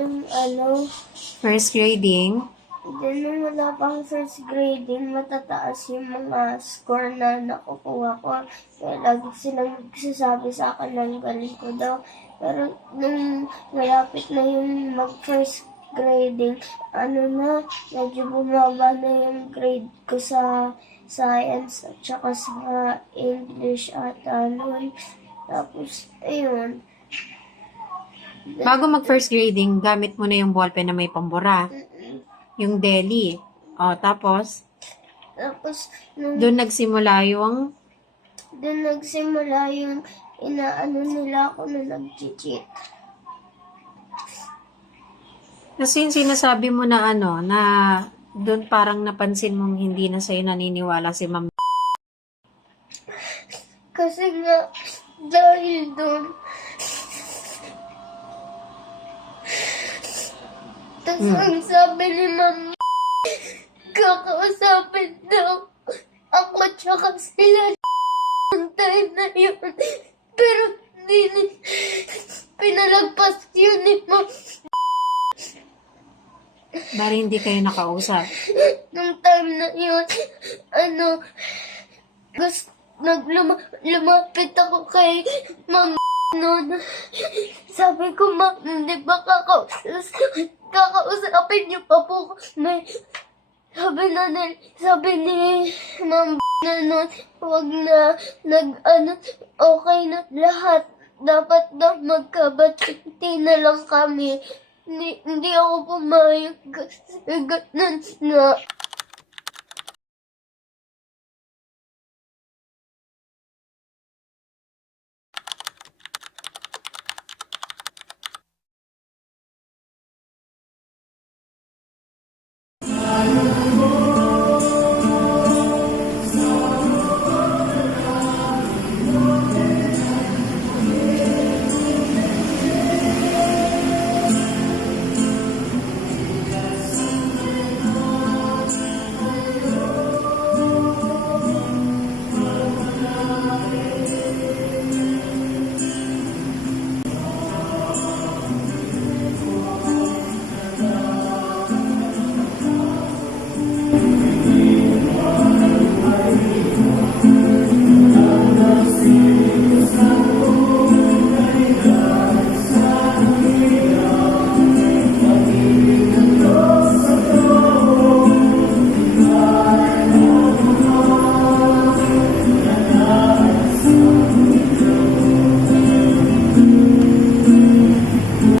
Nung ano, First grading. nung wala pang first grading, matataas yung mga score na nakukuha ko. Kaya lagi silang nagsasabi sa akin ng galing ko daw. Pero nung malapit na yung mag-first grading, medyo bumaba na yung grade ko sa science at saka sa English ata nun. Tapos, ayun. Bago mag first grading, gamit mo na yung ballpen na may pambura. Yung deli. O, tapos, Tapos, doon nagsimula yung inaano nila ako na nag-cheat. kasi yung sinasabi mo na na doon parang napansin mong hindi na sa'yo naniniwala si ma'am. Kasi nga, dahil doon, tas ang sabi ni Ma'am, kakausapin daw ako tsaka sila ng time na yun. Pero pinalagpas yun ni Ma'am. Bari hindi kayo nakausap. Nung time na yun, lumapit ako kay Ma'am noon. Sabi ko, Ma'am, hindi ba kakausapin niyo pa po kami? Sabi ni Ma'am na noon, huwag na, okay na lahat. Dapat daw magkabatikti na lang kami. Hindi ako pumayag kasi ganun na.